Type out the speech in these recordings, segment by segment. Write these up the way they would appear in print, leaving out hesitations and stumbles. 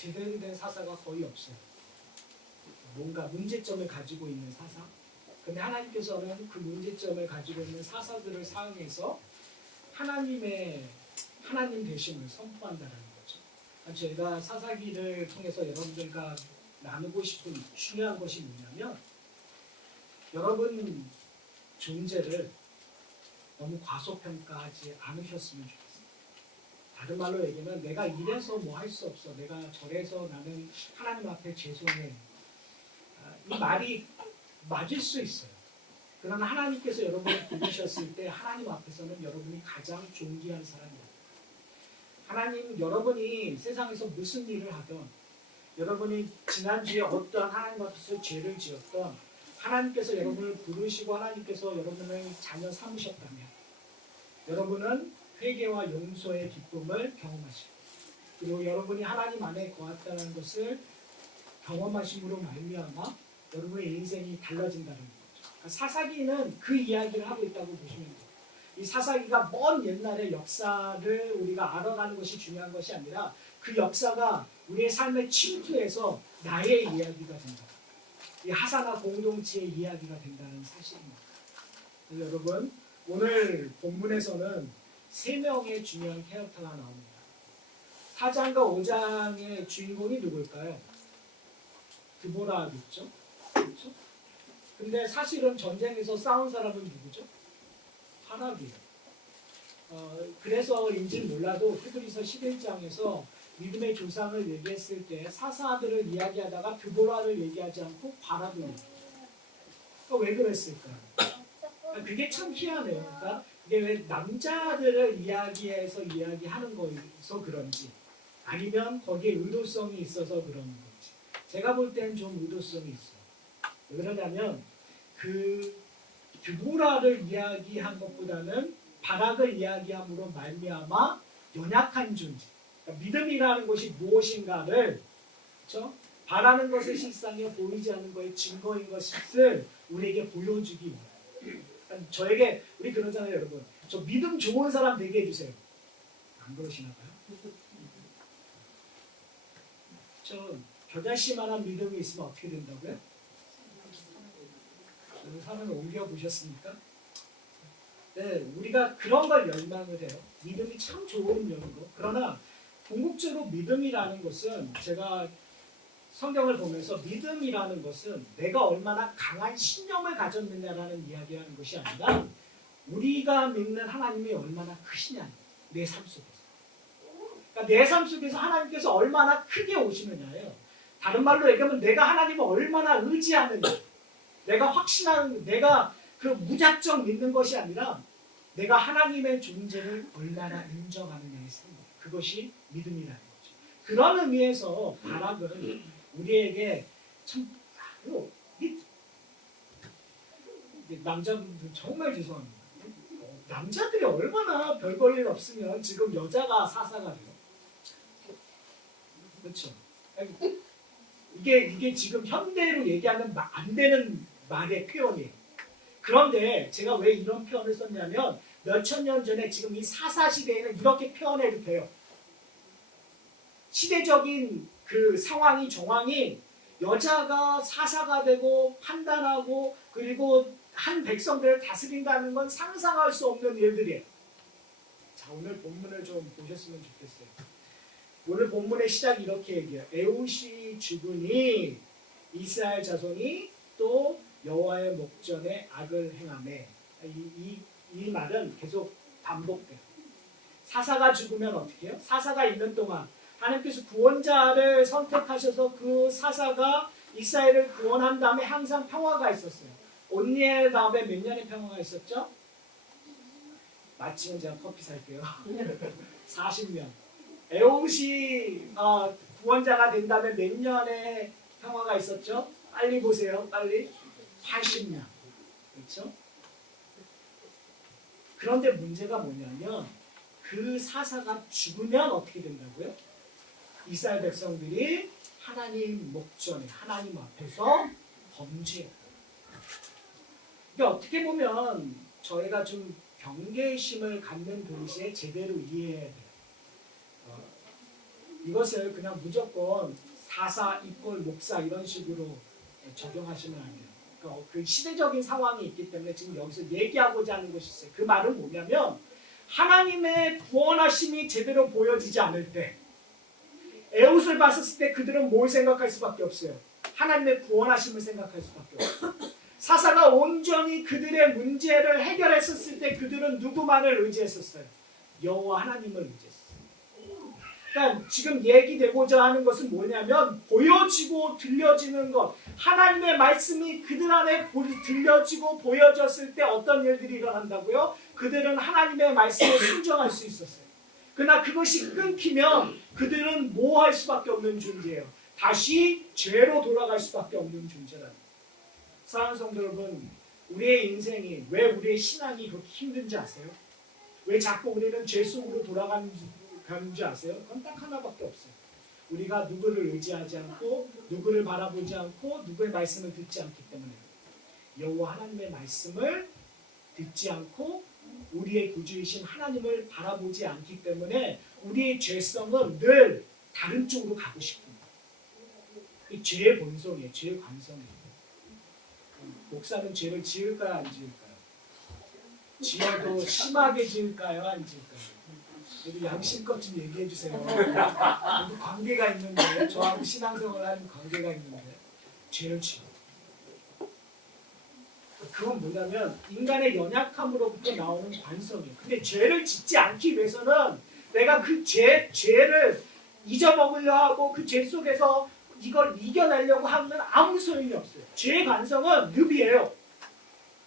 제대로 된 사사가 거의 없어요. 뭔가 문제점을 가지고 있는 사사. 근데 하나님께서는 그 문제점을 가지고 있는 사사들을 사용해서 하나님 되심을 선포한다는 거죠. 제가 사사기를 통해서 여러분들과 나누고 싶은 중요한 것이 뭐냐면, 여러분 존재를 너무 과소평가하지 않으셨으면 좋겠어요. 다른 말로 얘기하면 내가 이래서 뭐 할 수 없어, 내가 저래서 나는 하나님 앞에 죄송해, 이 말이 맞을 수 있어요. 그러나 하나님께서 여러분을 부르셨을 때 하나님 앞에서는 여러분이 가장 존귀한 사람이에요. 하나님, 여러분이 세상에서 무슨 일을 하든, 여러분이 지난주에 어떠한 하나님 앞에서 죄를 지었던, 하나님께서 여러분을 부르시고 하나님께서 여러분을 자녀 삼으셨다면 여러분은 회개와 용서의 기쁨을 경험하시고, 그리고 여러분이 하나님 안에 거했다는 것을 경험하심으로 말미암아 여러분의 인생이 달라진다는 거죠. 그러니까 사사기는 그 이야기를 하고 있다고 보시면 돼요. 이 사사기가 먼 옛날의 역사를 우리가 알아가는 것이 중요한 것이 아니라 그 역사가 우리의 삶에 침투해서 나의 이야기가 된다. 이 하사나 공동체의 이야기가 된다는 사실입니다. 여러분, 오늘 본문에서는 3명의 중요한 캐릭터가 나옵니다. 4장과 5장의 주인공이 누굴까요? 드보라겠죠? 그렇죠? 근데 사실은 전쟁에서 싸운 사람은 누구죠? 바락이에요. 그래서인지 몰라도 히브리서 11장에서 믿음의 조상을 얘기했을 때 사사들을 이야기하다가 드보라를 얘기하지 않고 바락을 얘기해요. 그러니까 왜 그랬을까요? 그게 참 희한해요. 그러니까 이게 왜 남자들을 이야기해서 이야기하는 거여서 그런지, 아니면 거기에 의도성이 있어서 그런 건지, 제가 볼 때는 좀 의도성이 있어요. 왜 그러냐면 그 드보라를 이야기한 것보다는 바락을 이야기함으로 말미암아 연약한 존재, 그러니까 믿음이라는 것이 무엇인가를, 그렇죠? 바라는 것을 실상에 보이지 않는 것의 증거인 것을 우리에게 보여주기 원해요. 그러니까 저에게, 우리 그러잖아요, 여러분. 저 믿음 좋은 사람 되게 해주세요. 안 그러시나 봐요? 저 겨자씨만한 믿음이 있으면 어떻게 된다고요? 사람을 옮겨보셨습니까? 네, 우리가 그런 걸 열망을 해요. 믿음이 참 좋은 거. 그러나 궁극적으로 믿음이라는 것은, 제가 성경을 보면서 믿음이라는 것은 내가 얼마나 강한 신념을 가졌느냐라는 이야기하는 것이 아니라 우리가 믿는 하나님이 얼마나 크시냐, 내 삶 속에서. 그러니까 내 삶 속에서 하나님께서 얼마나 크게 오시느냐예요. 다른 말로 얘기하면 내가 하나님을 얼마나 의지하느냐, 내가 확신하는, 내가 그 무작정 믿는 것이 아니라 내가 하나님의 존재를 얼마나 인정하느냐의 삶입니다. 그것이 믿음이라는 거죠. 그런 의미에서 바락은 우리에게 참, 남자분들 정말 죄송합니다. 남자들이 얼마나 별 볼 일 없으면 지금 여자가 사사가 돼요. 그렇죠? 이게 지금 현대로 얘기하면 안 되는 말의 표현이에요. 그런데 제가 왜 이런 표현을 썼냐면, 몇천 년 전에 지금 이 사사 시대에는 이렇게 표현해도 돼요. 시대적인 그 상황이, 정황이 여자가 사사가 되고 판단하고 그리고 한 백성들을 다스린다는 건 상상할 수 없는 일들이에요. 자, 오늘 본문을 좀 보셨으면 좋겠어요. 오늘 본문의 시작이 이렇게 얘기해요. 에웃이 죽으니 이스라엘 자손이 또 여호와의 목전에 악을 행하매. 이 말은 계속 반복돼요. 사사가 죽으면 어떻게 해요? 사사가 있는 동안 하나님께서 구원자를 선택하셔서 그 사사가 이스라엘을 구원한 다음에 항상 평화가 있었어요. 온니엘 다음에 몇 년의 평화가 있었죠? 마치면 제가 커피 살게요. 40년. 에옷이 구원자가 된 다음에 몇 년의 평화가 있었죠? 빨리 보세요. 빨리. 80년. 그렇죠? 그런데 문제가 뭐냐면 그 사사가 죽으면 어떻게 된다고요? 이스라엘 백성들이 하나님 목전에, 하나님 앞에서 범죄해요. 그러니까 어떻게 보면 저희가 좀 경계심을 갖는 동시에 제대로 이해해야 돼요. 이것을 그냥 무조건 사사, 이꼴, 목사 이런 식으로 적용하시면 안 돼요. 그러니까 그 시대적인 상황이 있기 때문에 지금 여기서 얘기하고자 하는 것이 있어요. 그 말은 뭐냐면 하나님의 구원하심이 제대로 보여지지 않을 때 에웃을 봤을 때 그들은 뭘 생각할 수밖에 없어요. 하나님의 구원하심을 생각할 수밖에 없어요. 사사가 온전히 그들의 문제를 해결했었을 때 그들은 누구만을 의지했었어요? 여호와 하나님을 의지했어요. 그러니까 지금 얘기되고자 하는 것은 뭐냐면 보여지고 들려지는 것, 하나님의 말씀이 그들 안에 들려지고 보여졌을 때 어떤 일들이 일어난다고요? 그들은 하나님의 말씀에 순종할 수 있었어요. 그러나 그것이 끊기면 그들은 뭐 할 수밖에 없는 존재예요. 다시 죄로 돌아갈 수밖에 없는 존재라는 거예요. 사랑하는 성도 여러분, 우리의 인생이 왜 우리의 신앙이 그렇게 힘든지 아세요? 왜 자꾸 우리는 죄 속으로 돌아가는지 아세요? 그건 딱 하나밖에 없어요. 우리가 누구를 의지하지 않고 누구를 바라보지 않고 누구의 말씀을 듣지 않기 때문에 여호와 하나님의 말씀을 듣지 않고 우리의 구주이신 하나님을 바라보지 않기 때문에 우리의 죄성은 늘 다른 쪽으로 가고 싶습니다. 이 죄의 본성이에요. 죄의 관성이에요. 목사는 죄를 지을까요? 안 지을까요? 지어도 심하게 지을까요? 안 지을까요? 그래도 양심껏 좀 얘기해 주세요. 그래도 관계가 있는데 저하고 신앙생활을 하는 관계가 있는데 죄를 지어. 그건 뭐냐면 인간의 연약함으로부터 나오는 관성이에요. 근데 죄를 짓지 않기 위해서는 내가 그 죄를 잊어먹으려 하고 그 죄 속에서 이걸 이겨내려고 하면 아무 소용이 없어요. 죄의 관성은 늪이에요.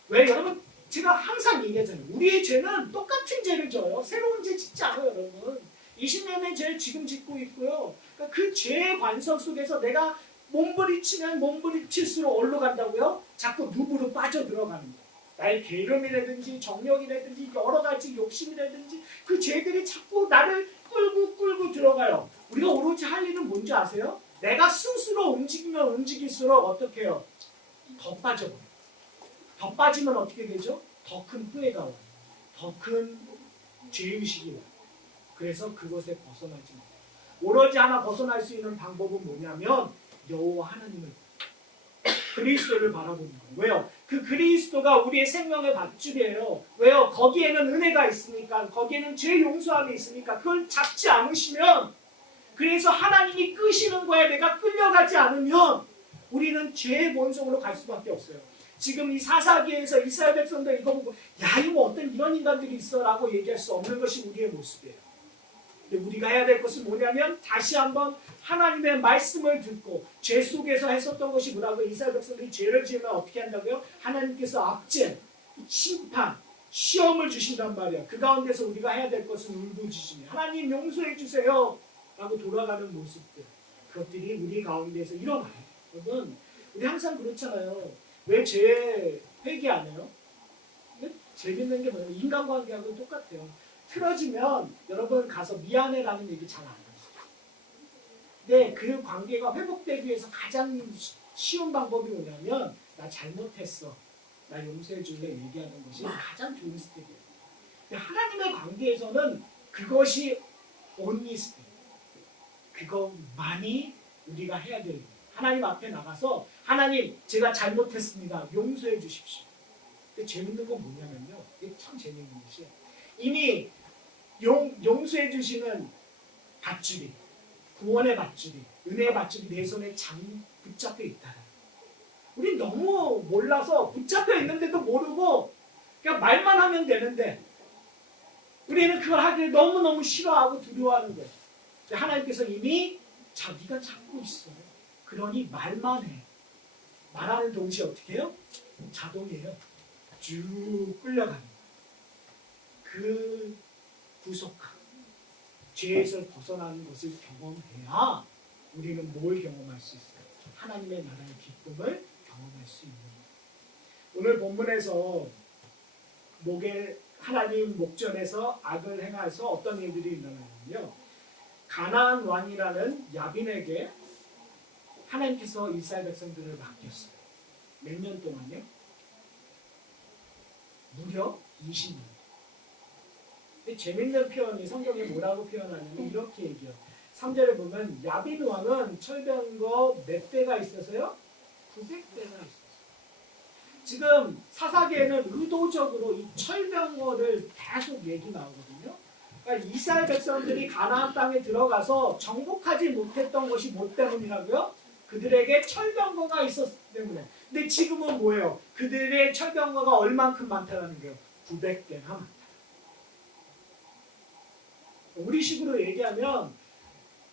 왜? 여러분 제가 항상 얘기하잖아요. 우리의 죄는 똑같은 죄를 져요. 새로운 죄 짓지 않아요. 여러분 20년의 죄를 지금 짓고 있고요. 그러니까 그 죄의 관성 속에서 내가 몸부림치면 몸부림칠수록 어디로 간다고요? 자꾸 늪으로 빠져들어가는 거예요. 나의 게으름이라든지 정욕이라든지 여러 가지 욕심이라든지 그 죄들이 자꾸 나를 끌고 들어가요. 우리가 오로지 할 일은 뭔지 아세요? 내가 스스로 움직이면 움직일수록 어떻게 해요? 더 빠져버려요. 더 빠지면 어떻게 되죠? 더 큰 후회가 와요. 더 큰 죄의식이 와요. 그래서 그것에 벗어나지 못해요. 오로지 하나 벗어날 수 있는 방법은 뭐냐면 여호와 하나님을 그리스도를 바라보는 거예요. 왜요? 그 그리스도가 우리의 생명의 밧줄이에요. 왜요? 거기에는 은혜가 있으니까, 거기에는 죄 용서함이 있으니까 그걸 잡지 않으시면, 그래서 하나님이 끄시는 거에 내가 끌려가지 않으면 우리는 죄의 본성으로 갈 수밖에 없어요. 지금 이 사사기에서 이스라엘 백성들 이거 보고 야 이거 어떤 이런 인간들이 있어 라고 얘기할 수 없는 것이 우리의 모습이에요. 근데 우리가 해야 될 것은 뭐냐면 다시 한번 하나님의 말씀을 듣고 죄 속에서 했었던 것이 뭐라고 이스라엘 백성들이 죄를 지으면 어떻게 한다고요? 하나님께서 압제, 심판, 시험을 주신단 말이야. 그 가운데서 우리가 해야 될 것은 울부짖으며 하나님 용서해 주세요 라고 돌아가는 모습들, 그것들이 우리 가운데서 일어나요. 여러분 우리 항상 그렇잖아요. 왜 죄 회개 안 해요? 근데 재밌는 게 뭐냐면 인간관계하고 똑같아요. 틀어지면 여러분 가서 미안해라는 얘기 잘 안 해요. 근데 그 관계가 회복되기 위해서 가장 쉬운 방법이 뭐냐면 나 잘못했어, 나 용서해 줄래 얘기하는 것이 가장 좋은 스텝이에요. 근데 하나님의 관계에서는 그것이 only 스텝, 그것만이 우리가 해야 돼요. 하나님 앞에 나가서 하나님 제가 잘못했습니다, 용서해 주십시오. 근데 재밌는 건 뭐냐면요, 이게 참 재밌는 것이 이미 용서해 주시는 밧줄이, 구원의 밧줄이, 은혜의 밧줄이 내 손에 붙잡혀 있다. 우리 너무 몰라서 붙잡혀 있는데도 모르고 그냥 말만 하면 되는데 우리는 그걸 하기를 너무너무 싫어하고 두려워하는 거예요. 하나님께서 이미 네가 잡고 있어. 그러니 말만 해. 말하는 동시에 어떻게 해요? 자동이에요. 쭉 끌려가는 거예요. 그 구속함, 죄에서 벗어나는 것을 경험해야 우리는 뭘 경험할 수 있어요? 하나님의 나라의 기쁨을 경험할 수 있는 거예요. 오늘 본문에서 하나님 목전에서 악을 행해서 어떤 일들이 일어나냐면요, 가나안 왕이라는 야빈에게 하나님께서 이스라엘 백성들을 맡겼어요. 몇 년 동안요? 무려 20년. 근데 재밌는 표현이 성경에 뭐라고 표현하냐면 이렇게 얘기해요. 3절에 보면 야빈 왕은 철병거 몇 대가 있어서요? 900대가 있어요. 지금 사사기에는 의도적으로 이 철병거를 계속 얘기 나오거든요. 그러니까 이스라엘 백성들이 가나안 땅에 들어가서 정복하지 못했던 것이 뭐 때문이라고요? 그들에게 철병거가 있었기 때문에. 근데 지금은 뭐예요? 그들의 철병거가 얼만큼 많다는 거예요? 900대나 많다. 우리식으로 얘기하면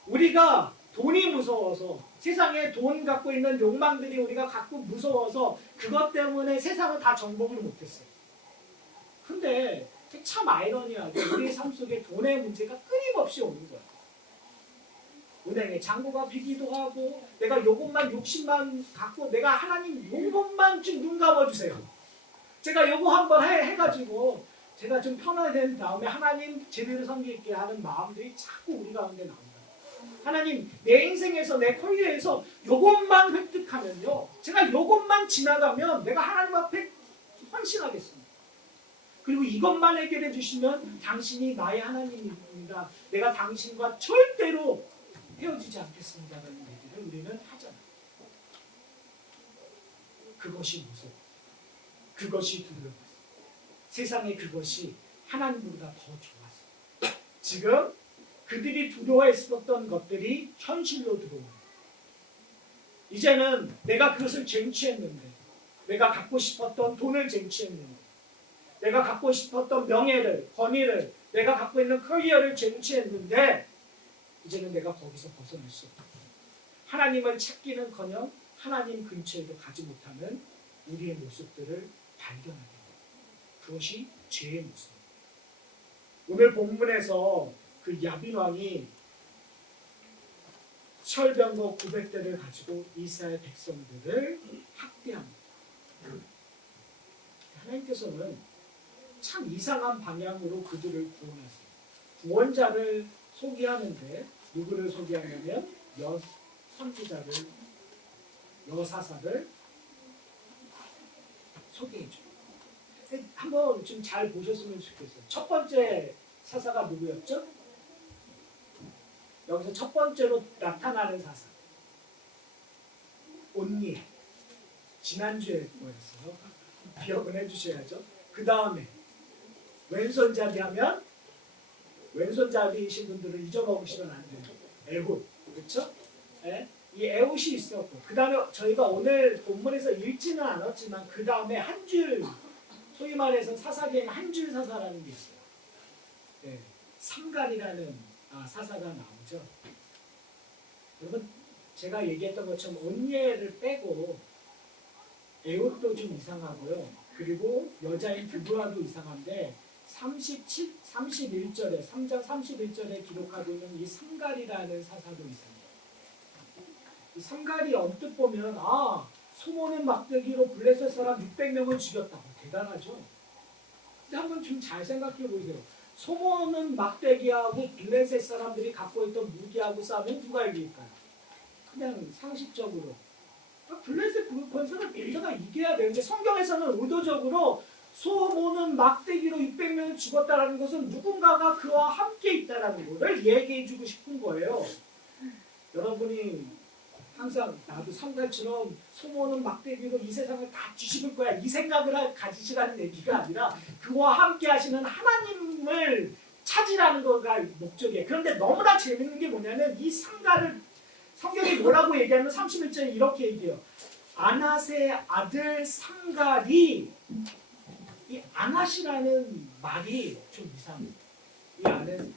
우리가 돈이 무서워서 세상에 돈 갖고 있는 욕망들이 우리가 갖고 무서워서 그것 때문에 세상을 다 정복을 못했어요. 근데 참 아이러니하게 우리 삶 속에 돈의 문제가 끊임없이 오는 거예요. 은행에 잔고가 비기도 하고 내가 요것만 욕심만 갖고 내가 하나님 요것만 좀 눈 감아주세요. 제가 요거 한번 해가지고 제가 좀 편안해진 다음에 하나님 제대로 섬기게 하는 마음들이 자꾸 우리 가운데 나옵니다. 하나님 내 인생에서 내 커리어에서 요것만 획득하면요. 제가 요것만 지나가면 내가 하나님 앞에 헌신하겠습니다. 그리고 이것만 해결해 주시면 당신이 나의 하나님입니다. 내가 당신과 절대로 헤어지지 않겠습니다라는 얘기를 우리는 하잖아요. 그것이 무서워. 그것이 두려워. 세상에 그것이 하나님보다 더 좋았어. 지금 그들이 두려워했었던 것들이 현실로 들어오는 거예요. 이제는 내가 그것을 쟁취했는데, 내가 갖고 싶었던 돈을 쟁취했는데, 내가 갖고 싶었던 명예를, 권위를, 내가 갖고 있는 커리어를 쟁취했는데 이제는 내가 거기서 벗어날 수 없다. 하나님을 찾기는커녕 하나님 근처에도 가지 못하는 우리의 모습들을 발견하게 됩니다. 그것이 죄의 모습입니다. 오늘 본문에서 그 야빈 왕이 철병거 900대를 가지고 이스라엘 백성들을 학대합니다. 하나님께서는 참 이상한 방향으로 그들을 구원하세요. 구원자를 소개하는데 누구를 소개하냐면 선지자를, 여사사를 소개해줘요. 한번 좀 잘 보셨으면 좋겠어요. 첫 번째 사사가 누구였죠? 여기서 첫 번째로 나타나는 사사 온니. 지난주에 뭐였어요? 기억을 해주셔야죠. 그 다음에 왼손잡이 하면 왼손잡이이신 분들은 잊어먹으시면 안 돼요. 에훗, 그렇죠? 네? 이 에훗이 있었고 그 다음에 저희가 오늘 본문에서 읽지는 않았지만 그 다음에 한 줄, 소위 말해서 사사기에는 한 줄 사사라는 게 있어요. 네. 삼갈이라는 사사가 나오죠. 여러분 제가 얘기했던 것처럼 온니엘을 빼고 에훗도 좀 이상하고요. 그리고 여자인 드보라도 이상한데 31절에 3장 31절에 기록하고 있는 이 삼갈이라는 사사도 이상해요. 이 삼갈이 언뜻 보면 소모는 막대기로 블레셋 사람 600명을 죽였다고 대단하죠. 근데 한번 좀 잘 생각해 보세요. 소모는 막대기하고 블레셋 사람들이 갖고 있던 무기하고 싸우면 누가 이길까요? 그냥 상식적으로 블레셋 권세가 빌려가 이겨야 되는데 성경에서는 의도적으로 소모는 막대기로 600명이 죽었다라는 것은 누군가가 그와 함께 있다라는 것을 얘기해주고 싶은 거예요. 여러분이 항상 나도 삼갈처럼 소모는 막대기로 이 세상을 다 뒤집을 거야 이 생각을 가지시라는 얘기가 아니라 그와 함께 하시는 하나님을 찾으라는 거가 목적이에요. 그런데 너무나 재밌는 게 뭐냐면 이 삼갈을 성경이 뭐라고 얘기하면 31절에 이렇게 얘기해요. 아낫의 아들 삼갈이 이 아낫이라는 말이 좀 이상해요. 이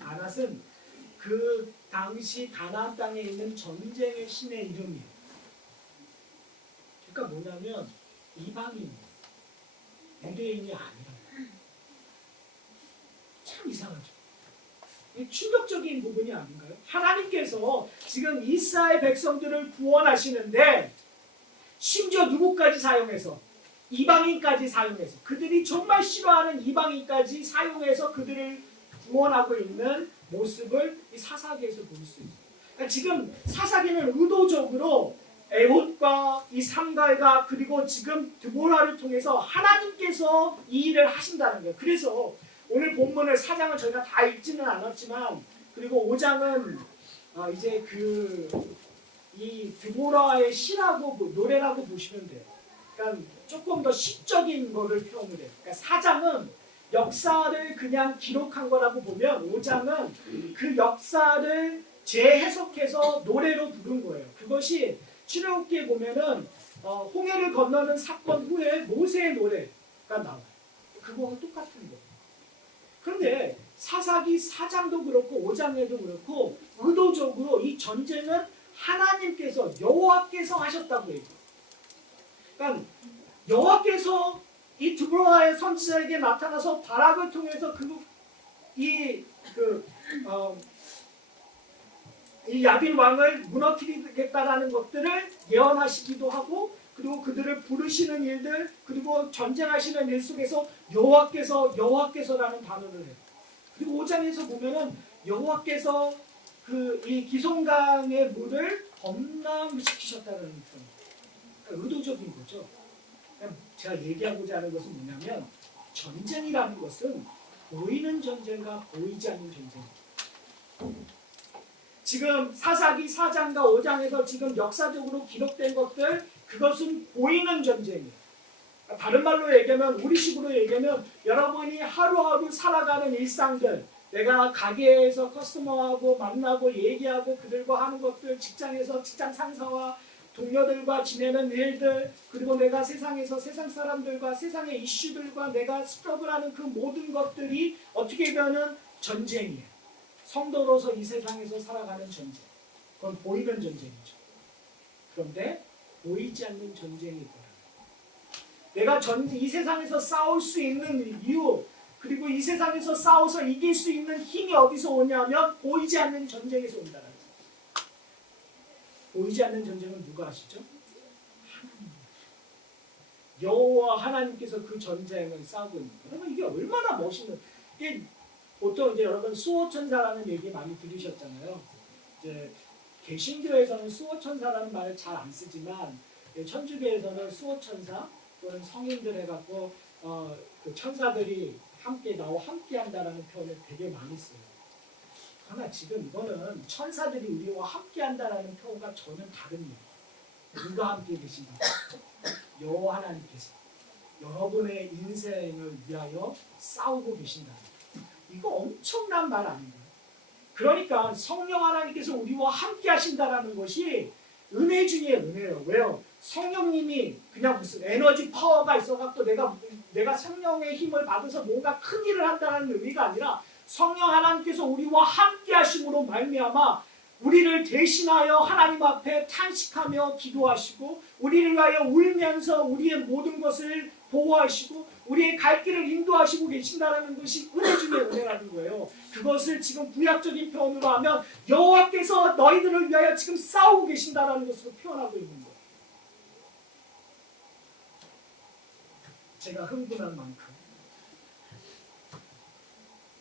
아낫은 그 당시 가나안 땅에 있는 전쟁의 신의 이름이에요. 그러니까 뭐냐면 이방인, 유대인이 아니라 참 이상하죠. 충격적인 부분이 아닌가요? 하나님께서 지금 이스라엘 백성들을 구원하시는데 심지어 누구까지 사용해서 이방인까지 사용해서 그들이 정말 싫어하는 이방인까지 사용해서 그들을 구원하고 있는 모습을 이 사사기에서 볼 수 있어요. 그러니까 지금 사사기는 의도적으로 에훗과 이 삼갈과 그리고 지금 드보라를 통해서 하나님께서 이 일을 하신다는 거예요. 그래서 오늘 본문을 4장을 저희가 다 읽지는 않았지만 그리고 5장은 이제 이 드보라의 시라고 노래라고 보시면 돼요. 그러니까 조금 더 시적인 거를 표현을 해요. 그러니까 4장은 역사를 그냥 기록한 거라고 보면 5장은 그 역사를 재해석해서 노래로 부른 거예요. 그것이 출애굽기에 보면은 홍해를 건너는 사건 후에 모세의 노래가 나와요. 그거와 똑같은 거예요. 그런데 사사기 4장도 그렇고 5장에도 그렇고 의도적으로 이 전쟁은 하나님께서 여호와께서 하셨다고 얘기해요. 그러니까 여호와께서 이 드보라의 선지자에게 나타나서 바락을 통해서 이 야빈 왕을 무너뜨리겠다라는 것들을 예언하시기도 하고, 그리고 그들을 부르시는 일들, 그리고 전쟁하시는 일 속에서 여호와께서라는 단어를 해요. 그리고 5장에서 보면은 여호와께서 이 기송강의 물을 범람시키셨다는 표현. 그러니까 의도적인 거죠. 제가 얘기하고자 하는 것은 뭐냐면 전쟁이라는 것은 보이는 전쟁과 보이지 않는 전쟁. 지금 사사기 4장과 5장에서 지금 역사적으로 기록된 것들, 그것은 보이는 전쟁이에요. 다른 말로 얘기하면, 우리식으로 얘기하면 여러분이 하루하루 살아가는 일상들, 내가 가게에서 커스터머하고 만나고 얘기하고 그들과 하는 것들, 직장에서 직장 상사와 동료들과 지내는 일들, 그리고 내가 세상에서 세상 사람들과 세상의 이슈들과 내가 스트러글하는 그 모든 것들이 어떻게 보면 전쟁이에요. 성도로서 이 세상에서 살아가는 전쟁. 그건 보이는 전쟁이죠. 그런데 보이지 않는 전쟁이 있더라. 내가 이 세상에서 싸울 수 있는 이유, 그리고 이 세상에서 싸워서 이길 수 있는 힘이 어디서 오냐면 보이지 않는 전쟁에서 온다는 거예요. 보이지 않는 전쟁은 누가 하시죠? 하나님. 여호와 하나님께서 그 전쟁을 싸우고 있는 거예요. 여러분, 이게 얼마나 멋있는, 이게 보통 이제 여러분 수호천사라는 얘기 많이 들으셨잖아요. 이제 개신교에서는 수호천사라는 말을 잘 안 쓰지만 천주교에서는 수호천사 또는 성인들 해갖고 그 천사들이 함께 나와 함께한다라는 표현을 되게 많이 써요. 그러나 지금 이거는 천사들이 우리와 함께한다라는 표현과 전혀 다른 얘기예요. 누가 함께 계신가? 여호와 하나님께서 여러분의 인생을 위하여 싸우고 계신다. 이거 엄청난 말 아닌가요? 그러니까 성령 하나님께서 우리와 함께 하신다라는 것이 은혜 중에 은혜예요. 왜요? 성령님이 그냥 무슨 에너지 파워가 있어갖고 내가 성령의 힘을 받아서 뭔가 큰 일을 한다는 의미가 아니라 성령 하나님께서 우리와 함께 하심으로 말미암아 우리를 대신하여 하나님 앞에 탄식하며 기도하시고 우리를 위하여 울면서 우리의 모든 것을 보호하시고 우리의 갈 길을 인도하시고 계신다는 것이 은혜 중에 은혜라는 거예요. 그것을 지금 구약적인 표현으로 하면 여호와께서 너희들을 위하여 지금 싸우고 계신다는 것으로 표현하고 있는 거예요. 제가 흥분한 만큼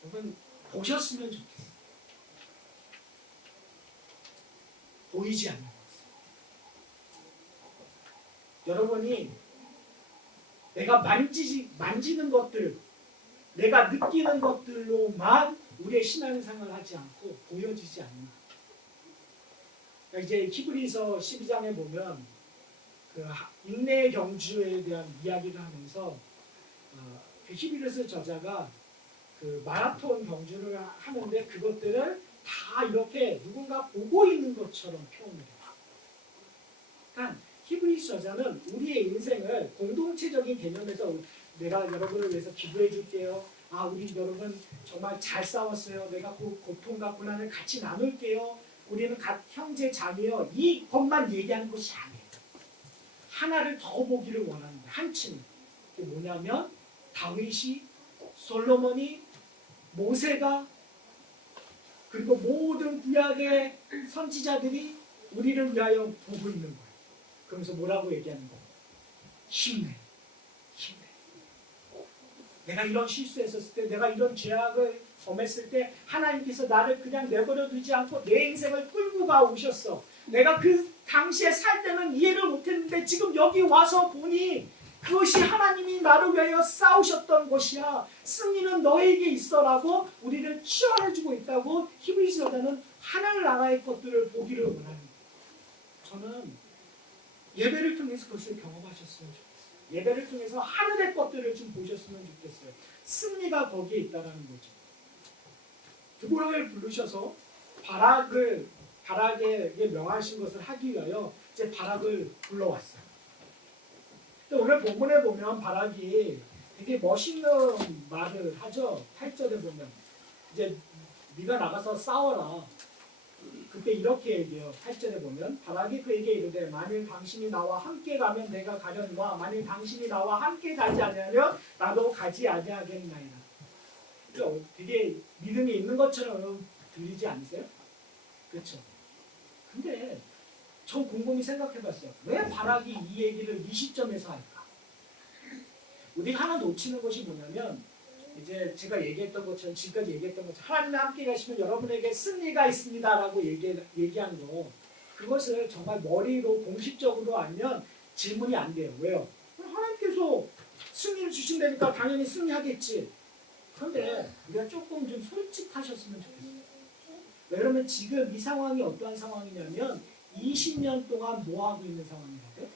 여러분 보셨으면 좋겠어요. 보이지 않는 것을. 여러분이 내가 만지는 것들, 내가 느끼는 것들로만 우리의 신앙생활을 하지 않고 보여지지 않는 것. 그러니까 이제 히브리서 12장에 보면 그 인내의 경주에 대한 이야기를 하면서 그 히브리서 저자가 그 마라톤 경주를 하는데 그것들을 다 이렇게 누군가 보고 있는 것처럼 표현을 해요. 그러니까 히브리서 저자는 우리의 인생을 공동체적인 개념에서 내가 여러분을 위해서 기도해 줄게요. 우리 여러분 정말 잘 싸웠어요. 내가 고통과 고난을 같이 나눌게요. 우리는 형제 자매요. 이것만 얘기하는 것이 아니에요. 하나를 더 보기를 원하는데 한층. 그게 뭐냐면 다윗이, 솔로몬이, 모세가 그리고 모든 구약의 선지자들이 우리를 위하여 보고 있는 거예요. 그러면서 뭐라고 얘기하는 거예요? 힘내. 내가 이런 실수했었을 때, 내가 이런 죄악을 범했을 때 하나님께서 나를 그냥 내버려 두지 않고 내 인생을 끌고 가오셨어. 내가 그 당시에 살 때는 이해를 못했는데 지금 여기 와서 보니 그것이 하나님이 나를 위하여 싸우셨던 것이야. 승리는 너에게 있어라고 우리를 치환해주고 있다고 히브리서 저자는 하늘나라의 것들을 보기를 원하는 거예요. 저는 예배를 통해서 그것을 경험하셨으면 좋겠어요. 예배를 통해서 하늘의 것들을 좀 보셨으면 좋겠어요. 승리가 거기에 있다는 거죠. 드보라를 부르셔서 바락에게 명하신 것을 하기 위하여 이제 바락을 불러왔어요. 근데 오늘 본문에 보면 바락이 되게 멋있는 말을 하죠. 8절에 보면 이제 네가 나가서 싸워라. 그때 이렇게 얘기해요. 8절에 보면 바락이 그에게 이르되 만일 당신이 나와 함께 가면 내가 가려니와 만일 당신이 나와 함께 가지 아니하면 나도 가지 아니하겠나이다. 되게 믿음이 있는 것처럼 들리지 않으세요? 그렇죠. 근데 저 곰곰이 생각해봤어요. 왜 바락이 이 얘기를 이 시점에서 할까? 우리가 하나 놓치는 것이 뭐냐면 이제 제가 얘기했던 것처럼 지금까지 얘기했던 것처럼 하나님과 함께 가시면 여러분에게 승리가 있습니다라고 얘기한 거 그것을 정말 머리로 공식적으로 알면 질문이 안 돼요. 왜요? 하나님께서 승리를 주신다니까 당연히 승리하겠지. 그런데 우리가 조금 좀 솔직하셨으면 좋겠어요. 왜냐면 지금 이 상황이 어떠한 상황이냐면 20년 동안 뭐 하고 있는 상황이라고요?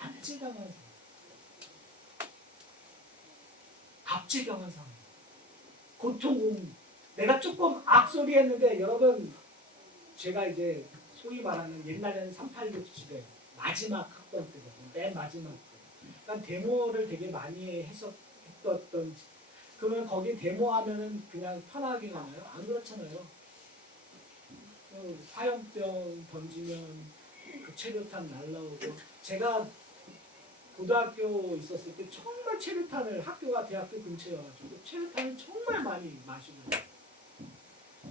압제당한 상황. 압제당한 상황. 고통, 내가 조금 앞소리 했는데 여러분 제가 이제 소위 말하는 옛날에는 386 시대 마지막 학번 때거든요. 맨 마지막 때. 그러니까 데모를 되게 많이 했었던 그러면 거기 데모하면은 그냥 편하게 가나요? 안 그렇잖아요. 화염병 던지면 그 체류탄 날라오고 제가 고등학교 있었을 때 정말 체류탄을 학교가 대학교 근처여가지고 체류탄을 정말 많이 마시고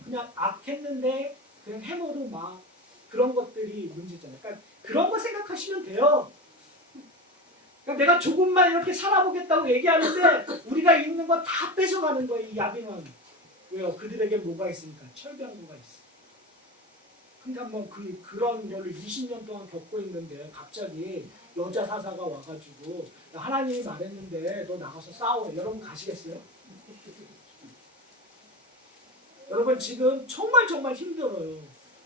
그냥 악했는데 그냥 해머로 막 그런 것들이 문제잖아요. 그러니까 그런 거 생각하시면 돼요. 그러니까 내가 조금만 이렇게 살아보겠다고 얘기하는데 우리가 있는 거 다 뺏어가는 거예요. 이 야빈왕. 왜요? 그들에게 뭐가 있습니까? 철병구가 있어요. 그러니까 뭐 그런 거를 20년 동안 겪고 있는데 갑자기 여자 사사가 와가지고 하나님이 말했는데 너 나가서 싸워. 여러분 가시겠어요? 여러분 지금 정말 힘들어요.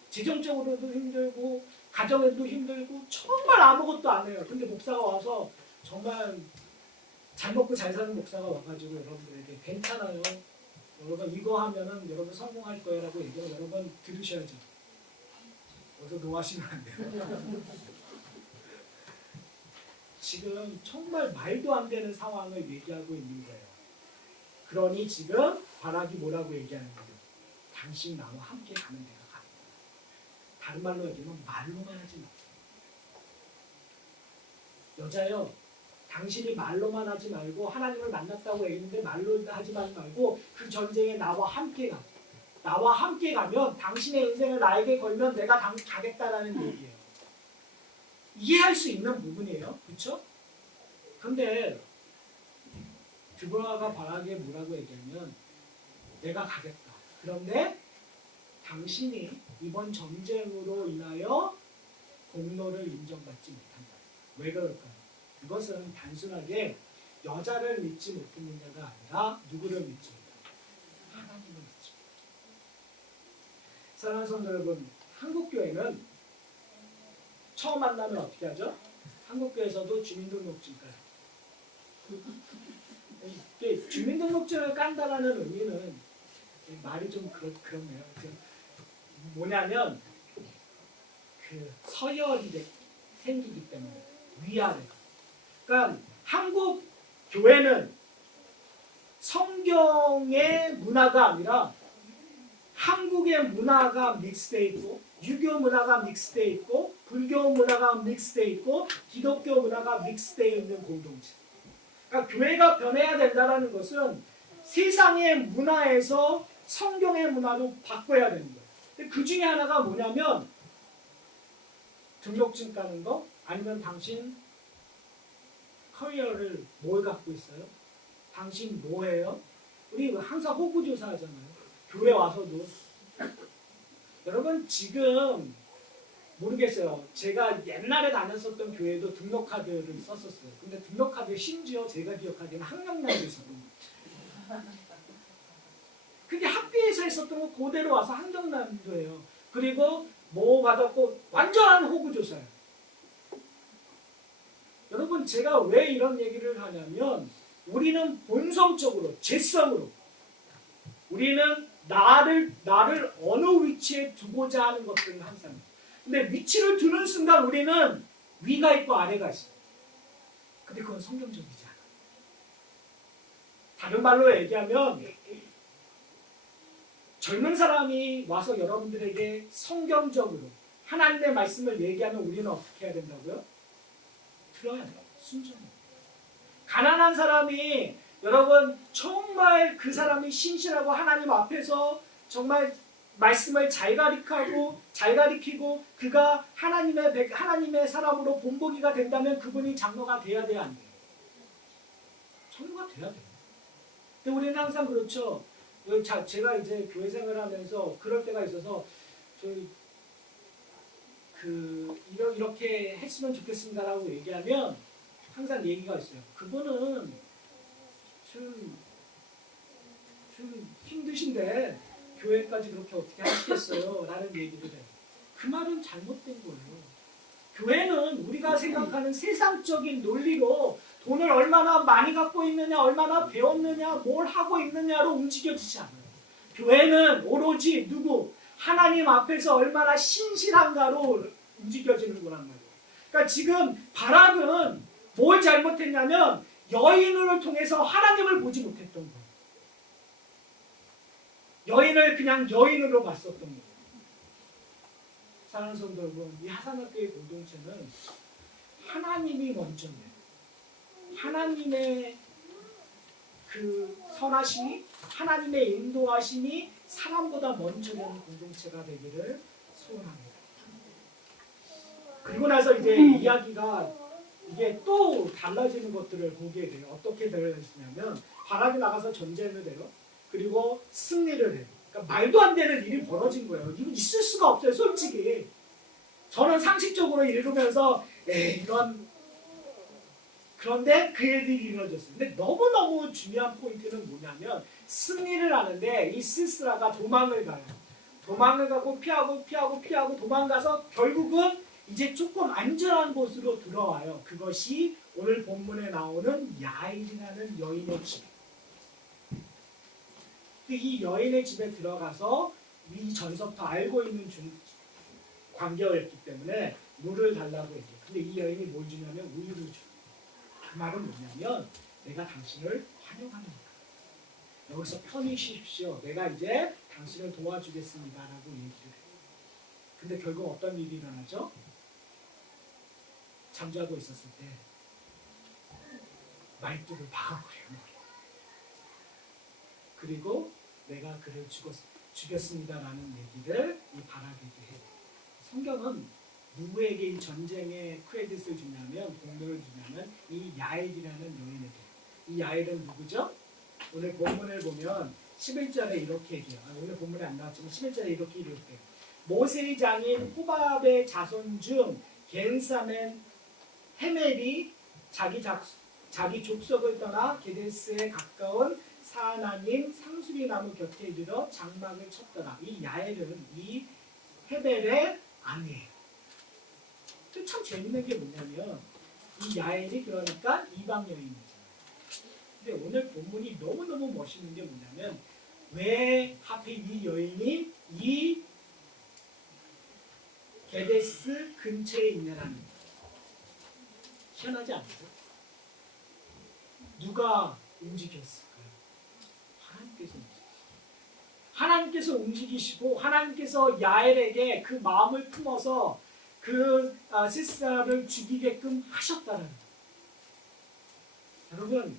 재정적으로도 힘들고 가정에도 힘들고 정말 아무것도 안 해요. 근데 목사가 와서 정말 잘 먹고 잘 사는 목사가 와가지고 여러분들에게 괜찮아요. 여러분 이거 하면은 여러분 성공할 거예요라고 얘기하면 여러분 들으셔야죠. 여기서 노하시면 안 돼요. 지금 정말 말도 안 되는 상황을 얘기하고 있는 거예요. 그러니 지금 바락이 뭐라고 얘기하는 거예요? 당신 나와 함께 가면 내가 가. 다른 말로 얘기하면 말로만 하지 마. 여자요. 당신이 말로만 하지 말고 하나님을 만났다고 얘기했는데 말로 하지 말고 그 전쟁에 나와 함께 가. 나와 함께 가면 당신의 인생을 나에게 걸면 내가 가겠다라는 얘기예요. 이해할 수 있는 부분이에요. 그렇죠? 근데 드보라가 바락에 뭐라고 얘기하면 내가 가겠다. 그런데 당신이 이번 전쟁으로 인하여 공로를 인정받지 못한다. 왜 그럴까요? 그것은 단순하게 여자를 믿지 못했느냐가 아니라 누구를 믿지 못한다. 하나님을 믿지 못한다. 사랑하는 성도 여러분, 한국교회는 처음 만나면 어떻게 하죠? 한국교회에서도 주민등록증까요. 이게 주민등록증을 깐다라는 의미는 말이 좀 그렇네요. 뭐냐면 그 서열이 생기기 때문에 위아래. 그러니까 한국 교회는 성경의 문화가 아니라 한국의 문화가 믹스돼 있고 유교 문화가 믹스돼 있고 불교 문화가 믹스돼 있고 기독교 문화가 믹스돼 있는 공동체. 그러니까 교회가 변해야 된다는 것은 세상의 문화에서 성경의 문화로 바꿔야 되는 거예요. 근데 그 중에 하나가 뭐냐면 등록증 까는 거 아니면 당신 커리어를 뭘 갖고 있어요? 당신 뭐 해요? 우리 항상 호구조사 하잖아요. 교회 와서도. 여러분 지금 모르겠어요. 제가 옛날에 다녔었던 교회도 등록카드를 썼었어요. 근데 등록카드 심지어 제가 기억하기에는 학력날도 있었던 거예요. 그게 학교에서 했었던 거 그대로 와서 학력날도 해요. 그리고 뭐 받았고 완전한 호구조사예요. 여러분 제가 왜 이런 얘기를 하냐면 우리는 본성적으로 죄성으로 우리는 나를 어느 위치에 두고자 하는 것들은 항상 근데 위치를 두는 순간 우리는 위가 있고 아래가 있어요. 근데 그건 성경적이지 않아요. 다른 말로 얘기하면 젊은 사람이 와서 여러분들에게 성경적으로 하나님의 말씀을 얘기하면 우리는 어떻게 해야 된다고요? 들어야 돼요. 순종해요. 가난한 사람이 여러분 정말 그 사람이 신실하고 하나님 앞에서 정말 말씀을 잘 가리키고 그가 하나님의 사람으로 본보기가 된다면 그분이 장로가 돼야 돼야 안 돼요? 장로가 돼야 돼요. 근데 우리는 항상 그렇죠. 제가 이제 교회 생활하면서 그럴 때가 있어서 이렇게 했으면 좋겠습니다라고 얘기하면 항상 얘기가 있어요. 그거는 좀 힘드신데 교회까지 그렇게 어떻게 하시겠어요? 라는 얘기를 해요. 그 말은 잘못된 거예요. 교회는 우리가 생각하는 세상적인 논리로 돈을 얼마나 많이 갖고 있느냐, 얼마나 배웠느냐, 뭘 하고 있느냐로 움직여지지 않아요. 교회는 오로지 하나님 앞에서 얼마나 신실한가로 움직여지는 거란 말이에요. 그러니까 지금 바락은 뭘 잘못했냐면 여인을 통해서 하나님을 보지 못했던 거예요. 여인을 그냥 여인으로 봤었던 거예요. 사랑하는 성도 여러분, 이 하산학교의 공동체는 하나님이 먼저예요. 하나님의 그 선하심이, 하나님의 인도하심이 사람보다 먼저 되는 공동체가 되기를 소원합니다. 그리고 나서 이제 이야기가 이게 또 달라지는 것들을 보게 돼요. 어떻게 되느냐면 바락이 나가서 전쟁을 해요. 그리고 승리를 해요. 그러니까 말도 안 되는 일이 벌어진 거예요. 이거 있을 수가 없어요, 솔직히. 저는 상식적으로 읽으면서 이런 그런데 그 일들이 이루어졌어요. 근데 너무너무 중요한 포인트는 뭐냐면 승리를 하는데 이 시스라가 도망을 가요. 도망을 가고 피하고 도망가서 결국은 이제 조금 안전한 곳으로 들어와요. 그것이 오늘 본문에 나오는 야일이라는 여인의 집. 이 여인의 집에 들어가서 이 전서부터 알고 있는 관계였기 때문에 물을 달라고 했죠. 근데 이 여인이 뭘 주냐면 우유를 줘요. 그 말은 뭐냐면 내가 당신을 환영합니다. 여기서 편히 쉬십시오. 내가 이제 당신을 도와주겠습니다. 라고 얘기를 해요. 근데 결국 어떤 일이 일어나죠? 잠자고 있었을 때 말뚝을 박아버려요. 그리고 내가 그를 죽였습니다라는 얘기를 이 바락에게 해요. 성경은 누구에게 이 전쟁의 크레딧을 주냐면 공로를 주냐면 이 야일이라는 여인에게. 이 야일은 누구죠? 오늘 본문을 보면 11절에 이렇게 얘기해요. 오늘 본문에 안 나왔지만 11절에 이렇게 얘기해요. 모세의 장인 호밥의 자손 중 겐사멘 헤멜이 자기 족속을 떠나 게데스에 가까운 사하나님 상수리 나무 곁에 이르러 장막을 쳤더라. 이 야엘은 이 헤벨의 아내예요. 참 재밌는 게 뭐냐면 이 야엘이 그러니까 이방 여인이잖아요. 근데 오늘 본문이 너무너무 멋있는 게 뭐냐면 왜 하필 이 여인이 이 게데스 근처에 있냐라는 거예요. 희한하지 않으세요? 누가 움직였을까요? 하나님께서 움직이시고 하나님께서 야엘에게 그 마음을 품어서 그 시스라를 죽이게끔 하셨다는 거예요. 여러분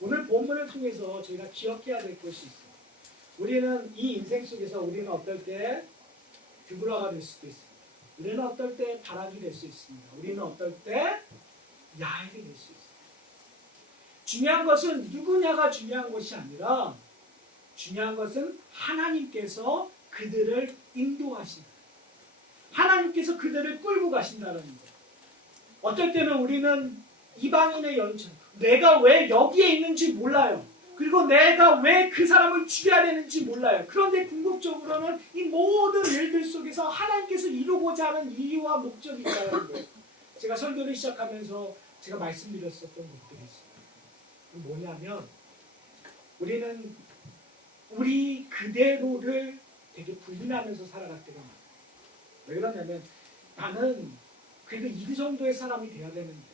오늘 본문을 통해서 저희가 기억해야 될 것이 있어요. 우리는 이 인생 속에서 우리는 어떨 때 드브라가 될 수도 있습니다. 우리는 어떨 때 바락이 될 수 있습니다. 우리는 어떨 때 야엘이 될 수 있습니다. 중요한 것은 누구냐가 중요한 것이 아니라 중요한 것은 하나님께서 그들을 인도하신다. 하나님께서 그들을 끌고 가신다는 거예요. 어떨 때는 우리는 이방인의 여인처럼 내가 왜 여기에 있는지 몰라요. 그리고 내가 왜 그 사람을 죽여야 되는지 몰라요. 그런데 궁극적으로는 이 모든 일들 속에서 하나님께서 이루고자 하는 이유와 목적이 있다는 거예요. 제가 설교를 시작하면서 제가 말씀드렸었던 것들이 있어요. 뭐냐면 우리는 우리 그대로를 되게 부인하면서 살아갈 때가 많아요. 왜 그러냐면 나는 그래도 이 정도의 사람이 돼야 되는데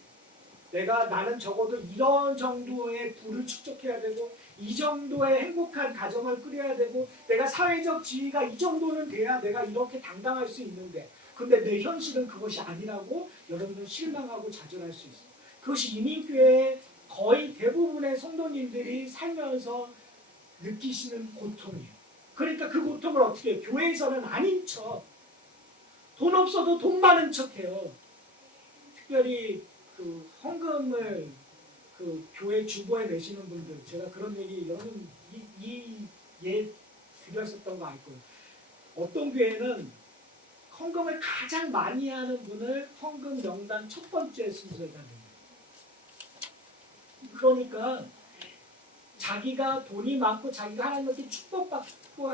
나는 적어도 이런 정도의 부를 축적해야 되고 이 정도의 행복한 가정을 꾸려야 되고 내가 사회적 지위가 이 정도는 돼야 내가 이렇게 당당할 수 있는데 근데 내 현실은 그것이 아니라고 여러분은 실망하고 좌절할 수 있어요. 그것이 이민교회의 거의 대부분의 성도님들이 살면서 느끼시는 고통이에요. 그러니까 그 고통을 어떻게 해요? 교회에서는 아닌 척, 돈 없어도 돈 많은 척해요. 특별히 그 헌금을 그 교회 주보에 내시는 분들, 제가 그런 얘기 여러분 예 드렸었던 거 알 거예요. 어떤 교회는 헌금을 가장 많이 하는 분을 헌금 명단 첫 번째 순서에다 내요. 그러니까 자기가 돈이 많고 자기가 하나님께 축복받고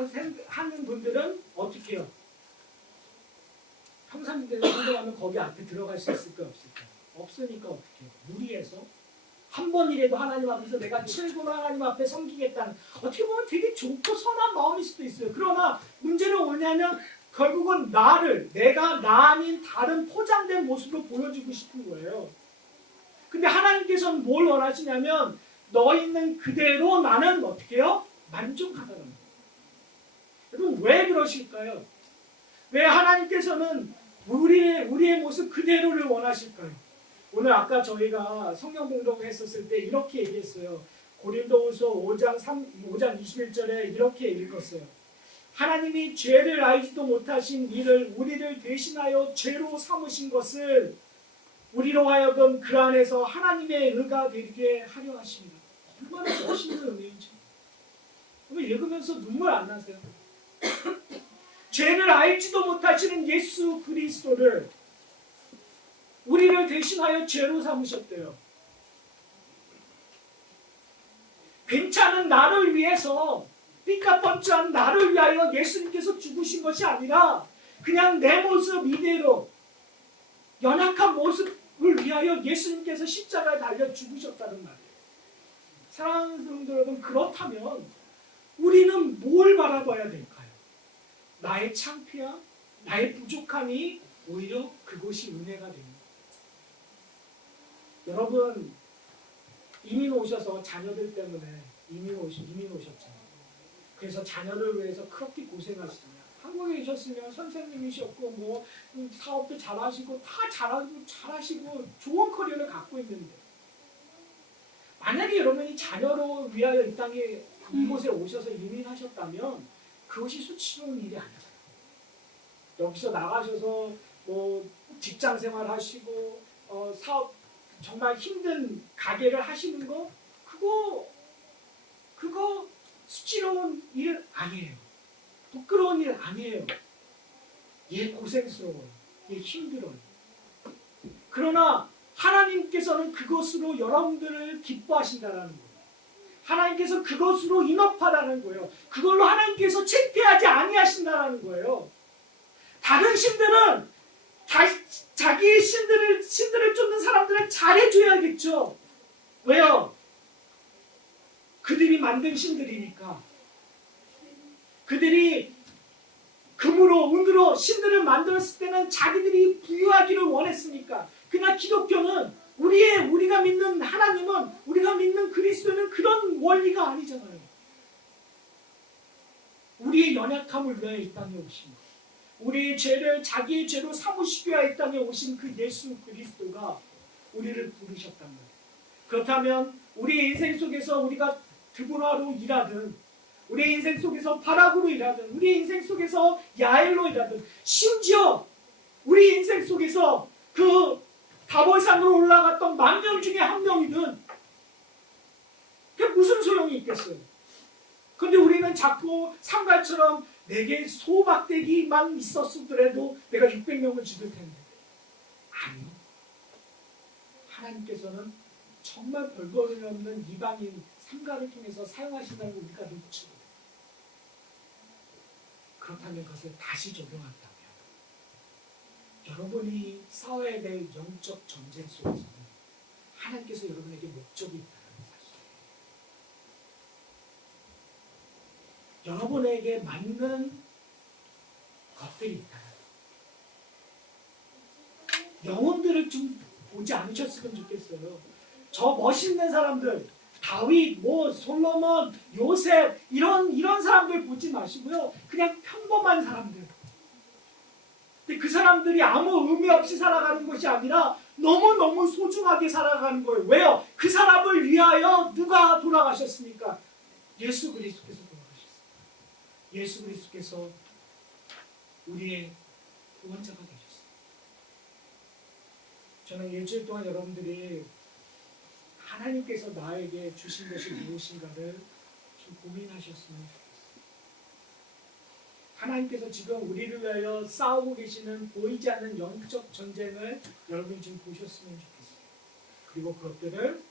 하는 분들은 어떻게 해요? 평상시대에 헌금하면 거기 앞에 들어갈 수 있을까요? 없을까요? 없으니까 어떻게 해요? 무리해서 한 번이라도 하나님 앞에서 내가 칠구로 하나님 앞에 섬기겠다는 어떻게 보면 되게 좋고 선한 마음일 수도 있어요. 그러나 문제는 뭐냐면 결국은 내가 나 아닌 다른 포장된 모습으로 보여주고 싶은 거예요. 근데 하나님께서는 뭘 원하시냐면 너 있는 그대로 나는 어떻게 해요? 만족하다는 거예요. 여러분 왜 그러실까요? 왜 하나님께서는 우리의 모습 그대로를 원하실까요? 오늘 아까 저희가 성경 공동을 했었을 때 이렇게 얘기했어요. 고린도후서 5장 21절에 이렇게 읽었어요. 하나님이 죄를 알지도 못하신 우리를 대신하여 죄로 삼으신 것을 우리로 하여금 그 안에서 하나님의 의가 되게 하려 하십니다. 얼마나 멋있는 은혜인지. 읽으면서 눈물 안 나세요? 죄를 알지도 못하시는 예수 그리스도를 우리를 대신하여 죄로 삼으셨대요. 괜찮은 나를 위해서 삐까뻔쩍한 나를 위하여 예수님께서 죽으신 것이 아니라 그냥 내 모습 이대로 연약한 모습을 위하여 예수님께서 십자가에 달려 죽으셨다는 말이에요. 사랑하는 성도 여러분, 그렇다면 우리는 뭘 바라봐야 될까요? 나의 창피함, 나의 부족함이 오히려 그것이 은혜가 됩니다. 여러분 이민 오셔서 자녀들 때문에 이민 오셨잖아요. 그래서 자녀를 위해서 그렇게 고생하시잖아요. 한국에 계셨으면 선생님이셨고 뭐 사업도 잘하시고 다 잘하시고 좋은 커리어를 갖고 있는데 만약에 여러분이 자녀로 위하여 이 땅에 이곳에 오셔서 이민하셨다면 그것이 수치스러운 일이 아니잖아요. 여기서 나가셔서 뭐 직장 생활 하시고 사업 정말 힘든 가게를 하시는 거 그거 수치로운 일 아니에요. 부끄러운 일 아니에요. 고생스러워요. 힘들어요. 그러나 하나님께서는 그것으로 여러분들을 기뻐하신다는 거예요. 하나님께서 그것으로 인업하다는 거예요. 그걸로 하나님께서 창피하지 아니하신다는 거예요. 다른 신들은 자기의 신들을 쫓는 사람들은 잘해줘야겠죠. 왜요? 그들이 만든 신들이니까. 그들이 금으로 은으로 신들을 만들었을 때는 자기들이 부유하기를 원했으니까. 그러나 기독교는 우리가 믿는 하나님은 우리가 믿는 그리스도는 그런 원리가 아니잖아요. 우리의 연약함을 위하여 이 땅에 오신 것. 우리의 죄를 자기의 죄로 삼으시기 위하여 이 땅에 오신 그 예수 그리스도가 우리를 부르셨단 말이에요. 그렇다면 우리의 인생 속에서 우리가 드보라로 일하든 우리의 인생 속에서 바락으로 일하든 우리의 인생 속에서 야엘로 일하든 심지어 우리 인생 속에서 그 다볼산으로 올라갔던 10,000명 중에 한 명이든 그게 무슨 소용이 있겠어요? 근데 우리는 자꾸 상갈처럼 내게 소박대기만 있었더라도 내가 600명을 죽일 텐데. 아니요. 하나님께서는 정말 별볼일 없는 이방인 삼가를 통해서 사용하신다는 걸 우리가 놓치고, 그렇다면 그것을 다시 적용한다면 여러분이 싸워야 될 영적 전쟁 속에서는 하나님께서 여러분에게 목적이 있다는 사실, 여러분에게 맞는 것들이 있다. 영혼들을 좀 보지 않으셨으면 좋겠어요. 저 멋있는 사람들, 다윗, 솔로몬, 요셉, 이런 사람들 보지 마시고요. 그냥 평범한 사람들. 근데 그 사람들이 아무 의미 없이 살아가는 것이 아니라 너무너무 소중하게 살아가는 거예요. 왜요? 그 사람을 위하여 누가 돌아가셨습니까? 예수 그리스도께서 돌아가셨습니다. 예수 그리스도께서 우리의 구원자가 되셨습니다. 저는 일주일 동안 여러분들이 하나님께서 나에게 주신 것이 무엇인가를 좀 고민하셨으면 좋겠어요. 하나님께서 지금 우리를 위하여 싸우고 계시는 보이지 않는 영적 전쟁을 여러분이 좀 보셨으면 좋겠어요. 그리고 그것들을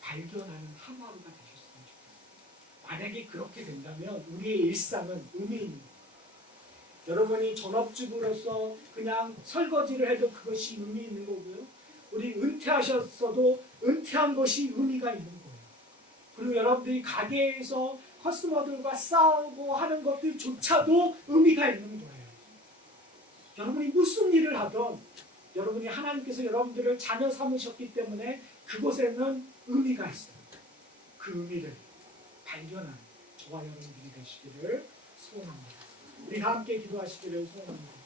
발견하는 하루하루가 되셨으면 좋겠어요. 만약에 그렇게 된다면 우리의 일상은 의미 있는 거예요. 여러분이 전업주부로서 그냥 설거지를 해도 그것이 의미 있는 거고요. 우리 은퇴하셨어도 은퇴한 것이 의미가 있는 거예요. 그리고 여러분들이 가게에서 커스터머들과 싸우고 하는 것들조차도 의미가 있는 거예요. 여러분이 무슨 일을 하든 여러분이 하나님께서 여러분들을 자녀 삼으셨기 때문에 그곳에는 의미가 있어요. 그 의미를 발견하는 저와 여러분들이 되시기를 소원합니다. 우리 함께 기도하시기를 소원합니다.